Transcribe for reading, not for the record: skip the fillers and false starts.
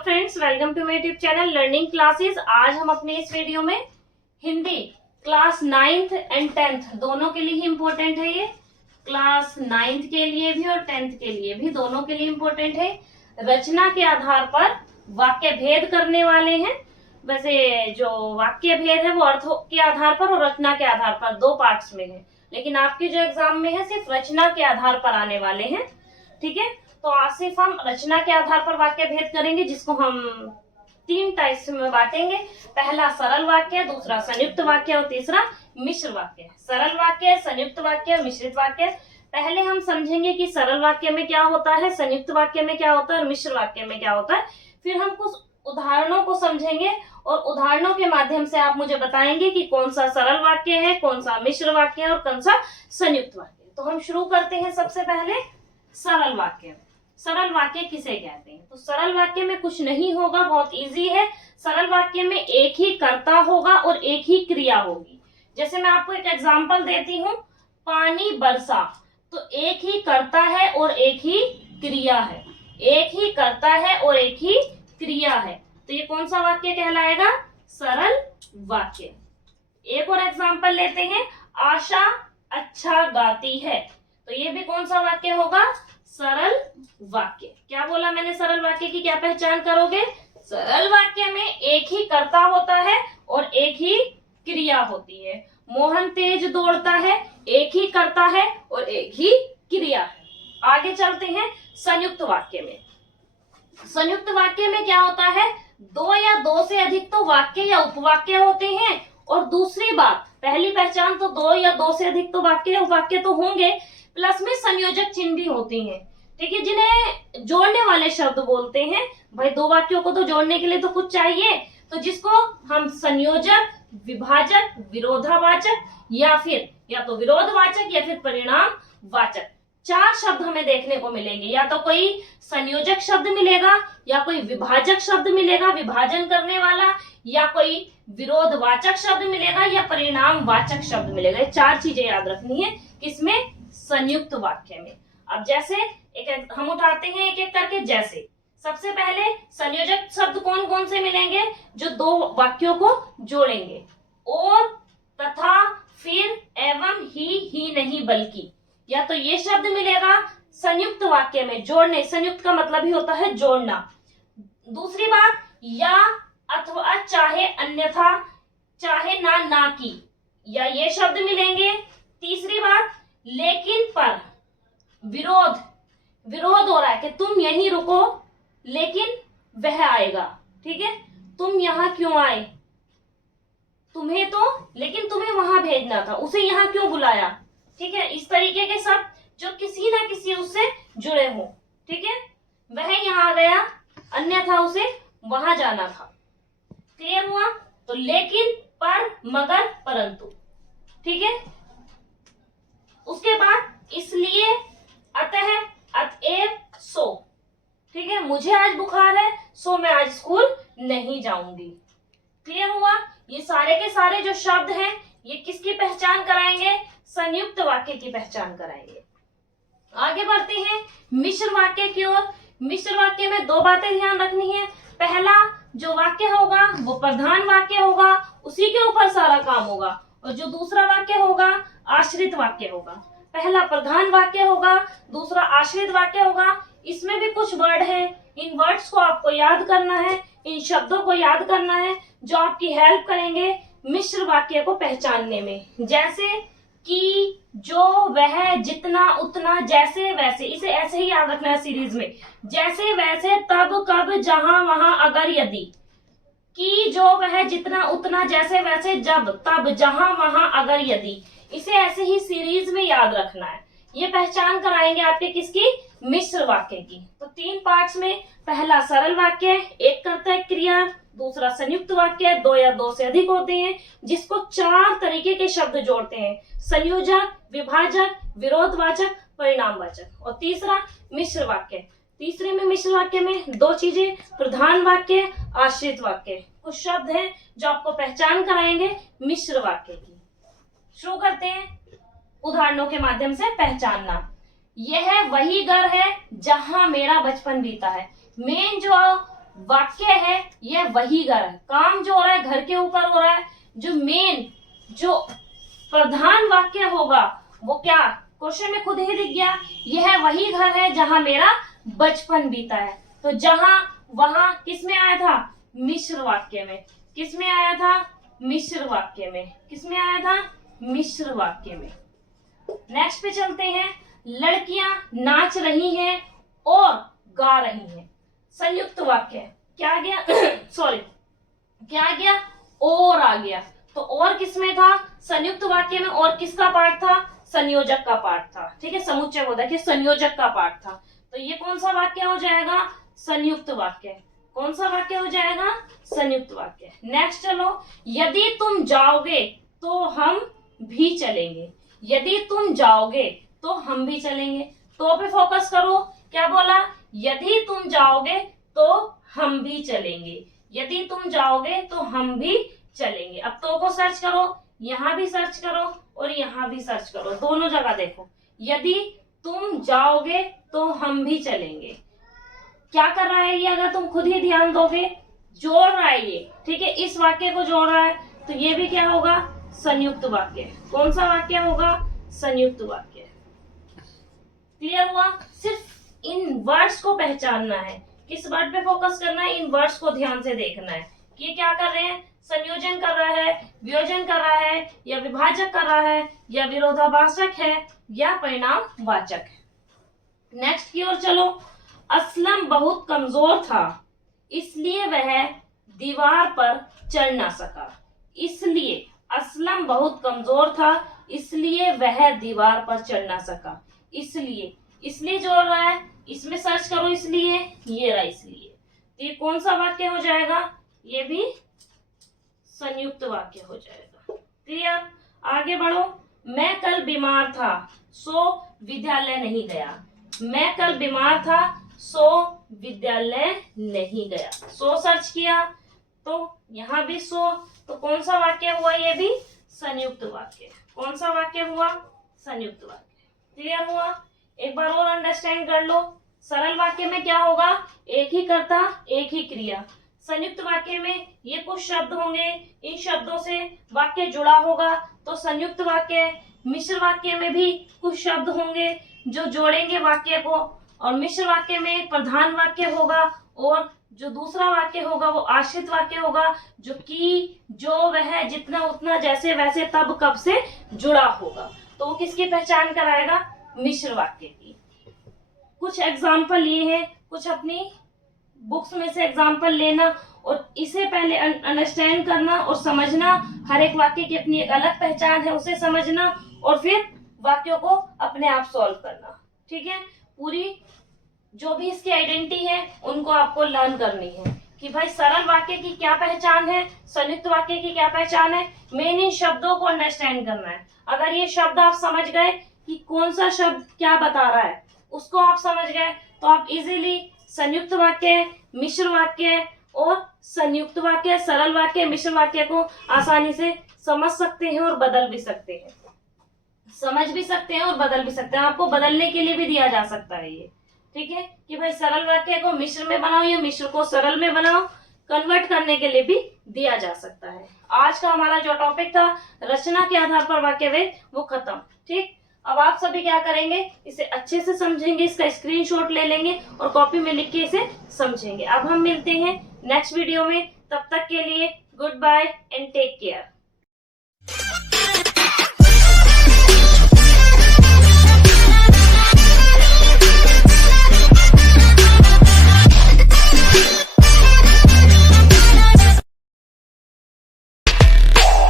Friends, welcome to my YouTube channel learning classes. आज हम अपने इस वीडियो में Hindi class 9th and 10th दोनों के लिए ही इम्पोर्टेंट है। ये क्लास 9th के लिए भी और 10th के लिए भी, दोनों के लिए इम्पोर्टेंट है। रचना के आधार पर वाक्य भेद करने वाले हैं। वैसे जो वाक्य भेद है वो अर्थ के आधार पर और रचना के आधार पर दो पार्ट्स में है, लेकिन आपके जो एग्जाम में है सिर्फ रचना के आधार पर आने वाले हैं। ठीक है, तो आज सिर्फ हम रचना के आधार पर वाक्य भेद करेंगे, जिसको हम 3 टाइप्स में बांटेंगे। पहला सरल वाक्य, दूसरा संयुक्त वाक्य और तीसरा मिश्र वाक्य। सरल वाक्य, संयुक्त वाक्य, मिश्रित वाक्य। पहले हम समझेंगे कि सरल वाक्य में क्या होता है, संयुक्त वाक्य में क्या होता है और मिश्र वाक्य में क्या होता है। फिर हम कुछ उदाहरणों को समझेंगे और उदाहरणों के माध्यम से आप मुझे बताएंगे कि कौन सा सरल वाक्य है, कौन सा मिश्र वाक्य है और कौन सा संयुक्त वाक्य। तो हम शुरू करते हैं सबसे पहले सरल वाक्य। सरल वाक्य किसे कहते हैं? तो सरल वाक्य में कुछ नहीं होगा, बहुत इजी है। सरल वाक्य में एक ही कर्ता होगा और एक ही क्रिया होगी। जैसे मैं आपको एक एग्जांपल देती हूँ, पानी बरसा, तो एक ही कर्ता है और एक ही क्रिया है। एक ही कर्ता है और एक ही क्रिया है, तो ये कौन सा वाक्य कहलाएगा? सरल वाक्य। एक और एग्जांपल लेते हैं, आशा अच्छा गाती है, तो ये भी कौन सा वाक्य होगा? सरल वाक्य। क्या बोला मैंने? सरल वाक्य की क्या पहचान करोगे? सरल वाक्य में एक ही कर्ता होता है और एक ही क्रिया होती है। मोहन तेज दौड़ता है, एक ही कर्ता है और एक ही क्रिया है। आगे चलते हैं संयुक्त वाक्य में। संयुक्त वाक्य में क्या होता है? दो या दो से अधिक तो वाक्य या उपवाक्य होते हैं। और दूसरी बात, पहली पहचान तो दो या दो से अधिक तो वाक्य या उपवाक्य तो होंगे, प्लस में संयोजक चिन्ह भी होती हैं। ठीक है, जिन्हें जोड़ने वाले शब्द बोलते हैं। भाई दो वाक्यों को तो जोड़ने के लिए तो कुछ चाहिए, तो जिसको हम संयोजक, विभाजक, विरोधावाचक या तो विरोधवाचक या फिर परिणाम वाचक, 4 शब्द हमें देखने को मिलेंगे। या तो कोई संयोजक शब्द मिलेगा, या कोई विभाजक शब्द मिलेगा विभाजन करने वाला, या कोई विरोधवाचक शब्द मिलेगा, या परिणाम वाचक शब्द मिलेगा। ये 4 चीजें याद रखनी है किसमें? संयुक्त वाक्य में। अब जैसे एक हम उठाते हैं एक एक करके। जैसे सबसे पहले संयोजक शब्द कौन कौन से मिलेंगे? जो दो वाक्यों को जोड़ेंगे। और, तथा, फिर, एवं, ही नहीं बल्कि, या तो ये शब्द मिलेगा संयुक्त वाक्य में। जोड़ने, संयुक्त का मतलब ही होता है जोड़ना। दूसरी बात, या, अथवा, चाहे, अन्यथा, चाहे, ना की, या ये शब्द मिलेंगे। तीसरी बात, लेकिन, पर, विरोध हो रहा है कि तुम यहीं रुको लेकिन वह आएगा। ठीक है, तुम यहां क्यों आए? तुम्हें तो, लेकिन तुम्हें वहां भेजना था, उसे यहां क्यों बुलाया? ठीक है, इस तरीके के शब्द जो किसी ना किसी उससे जुड़े हो। ठीक है, वह यहां आ गया, अन्यथा उसे वहां जाना था। क्लियर हुआ? तो लेकिन, पर, मगर, परंतु। ठीक है, उसके बाद इसलिए, अतः, अतएव, सो। ठीक है, मुझे आज बुखार है सो मैं आज स्कूल नहीं जाऊंगी। क्लियर हुआ? ये सारे के सारे जो शब्द हैं ये किसकी पहचान कराएंगे? संयुक्त वाक्य की पहचान कराएंगे। आगे बढ़ते हैं मिश्र वाक्य की ओर। मिश्र वाक्य में 2 बातें ध्यान रखनी है। पहला, जो वाक्य होगा वो प्रधान वाक्य होगा, उसी के ऊपर सारा काम होगा। और जो दूसरा वाक्य होगा आश्रित वाक्य होगा। पहला प्रधान वाक्य होगा, दूसरा आश्रित वाक्य होगा। इसमें भी कुछ वर्ड हैं, इन वर्ड्स को आपको याद करना है, इन शब्दों को याद करना है, जो आपकी हेल्प करेंगे मिश्र वाक्य को पहचानने में। जैसे कि, जो, वह, जितना, उतना, जैसे, वैसे। इसे ऐसे ही याद रखना है सीरीज में। जैसे, वैसे, तब, कब, जहां, वहां, अगर, यदि। कि, जो, वह, जितना, उतना, जैसे, वैसे, जब, तब, जहां, वहां, अगर, यदि। इसे ऐसे ही सीरीज में याद रखना है। ये पहचान कराएंगे आपके किसकी? मिश्र वाक्य की। तो 3 पार्ट्स में, पहला सरल वाक्य, एक कर्ता एक क्रिया। दूसरा संयुक्त वाक्य, 2 या 2 से अधिक होते हैं, जिसको 4 तरीके के शब्द जोड़ते हैं: संयोजक, विभाजक, विरोधवाचक, परिणामवाचक। और तीसरा मिश्र वाक्य। तीसरे में मिश्र वाक्य में 2 चीजें, प्रधान वाक्य, आश्रित वाक्य। कुछ शब्द हैं जो आपको पहचान कराएंगे मिश्र वाक्य की। शुरू करते हैं उदाहरणों के माध्यम से पहचानना। यह वही घर है जहां मेरा बचपन बीता है। मेन जो वाक्य है यह वही घर है। काम जो हो रहा है घर के ऊपर हो रहा है। जो मेन जो प्रधान वाक्य होगा वो क्या, क्वेश्चन में खुद ही दिख गया, यह वही घर है जहां मेरा बचपन बीता है। तो जहां वहां किस में आया था, मिश्र वाक्य में। किस में आया था, मिश्र वाक्य में। किस में आया था, मिश्र वाक्य में। नेक्स्ट पे चलते हैं। लड़कियां नाच रही हैं और गा रही हैं, संयुक्त वाक्य है। क्या आ गया सॉरी क्या आ गया, और आ गया। तो और किसमें था, संयुक्त वाक्य में। और किसका पार्ट था, संयोजक का पार्ट था। ठीक है, समुच्चय को देखिए, संयोजक का पार्ट था। तो ये कौन सा वाक्य हो जाएगा, संयुक्त वाक्य। कौन सा वाक्य हो जाएगा, संयुक्त वाक्य। नेक्स्ट चलो, यदि तुम जाओगे तो हम भी चलेंगे। यदि तुम जाओगे तो हम भी चलेंगे। तो पे फोकस करो, क्या बोला, यदि तुम जाओगे तो हम भी चलेंगे। यदि तुम जाओगे तो हम भी चलेंगे। अब तो को सर्च करो, यहां भी सर्च करो और यहां भी सर्च करो, दोनों जगह देखो। यदि तुम जाओगे तो हम भी चलेंगे। क्या कर रहा है ये, अगर तुम खुद ही ध्यान दोगे, जोड़ रहा है ये। ठीक है, इस वाक्य को जोड़ रहा है। तो ये भी क्या होगा, संयुक्त वाक्य। कौन सा वाक्य होगा, संयुक्त वाक्य। क्लियर हुआ। सिर्फ इन वर्ड्स को पहचानना है। किस वर्ड पे फोकस करना है, इन वर्ड्स को ध्यान से देखना है कि ये क्या कर रहे हैं, संयोजन कर रहा है, वियोजन कर रहा है, या विभाजक कर रहा है, या विरोधाभासक है, या परिणाम वाचक है। नेक्स्ट की ओर चलो। असलम बहुत कमजोर था इसलिए वह दीवार पर चढ़ ना सका। इसलिए असलम बहुत कमजोर था इसलिए वह दीवार पर चढ़ ना सका। इसलिए जोड़ रहा है, इसमें सर्च करो। इसलिए ये रहा, इसलिए। तो ये कौन सा वाक्य हो जाएगा, ये भी संयुक्त वाक्य हो जाएगा। क्लियर, आगे बढ़ो। मैं कल बीमार था सो विद्यालय नहीं गया। मैं कल बीमार था सो विद्यालय नहीं गया। सो सर्च किया तो यहाँ भी सो। तो कौन सा वाक्य हुआ, ये भी संयुक्त वाक्य। कौन सा वाक्य हुआ, संयुक्त वाक्य। क्लियर हुआ। एक बार और अंडरस्टैंड कर लो। सरल वाक्य में क्या होगा, एक ही कर्ता एक ही क्रिया। संयुक्त वाक्य में ये कुछ शब्द होंगे, इन शब्दों से वाक्य जुड़ा होगा तो संयुक्त वाक्य। मिश्र वाक्य में भी कुछ शब्द होंगे जो जोड़ेंगे वाक्य को, और मिश्र वाक्य में एक प्रधान वाक्य होगा और जो दूसरा वाक्य होगा वो आश्रित वाक्य होगा, जो कि जो वह जितना उतना जैसे वैसे तब कब से जुड़ा होगा। तो वो किसकी पहचान कराएगा, मिश्र वाक्य की। कुछ एग्जाम्पल ये है, कुछ अपनी बुक्स में से एग्जाम्पल लेना और इसे पहले अंडरस्टैंड करना और समझना। हर एक वाक्य की अपनी एक अलग पहचान है, उसे समझना और फिर वाक्यों को अपने आप सॉल्व करना। ठीक है, पूरी जो भी इसकी आइडेंटिटी है उनको आपको लर्न करनी है कि भाई सरल वाक्य की क्या पहचान है, संयुक्त वाक्य की क्या पहचान है। मेन इन शब्दों को अंडरस्टैंड करना है। अगर ये शब्द आप समझ गए कि कौन सा शब्द क्या बता रहा है, उसको आप समझ गए तो आप इजीली संयुक्त वाक्य, मिश्र वाक्य और संयुक्त वाक्य, सरल वाक्य, मिश्र वाक्य को आसानी से समझ सकते हैं और बदल भी सकते हैं। समझ भी सकते हैं और बदल भी सकते हैं। आपको बदलने के लिए भी दिया जा सकता है ये। ठीक है, कि भाई सरल वाक्य को मिश्र में बनाओ या मिश्र को सरल में बनाओ, कन्वर्ट करने के लिए भी दिया जा सकता है। आज का हमारा जो टॉपिक था रचना के आधार पर वाक्य वेद, वो खत्म। ठीक, अब आप सभी क्या करेंगे, इसे अच्छे से समझेंगे, इसका स्क्रीनशॉट ले लेंगे और कॉपी में लिख के इसे समझेंगे। अब हम मिलते हैं नेक्स्ट वीडियो में, तब तक के लिए goodbye and take care.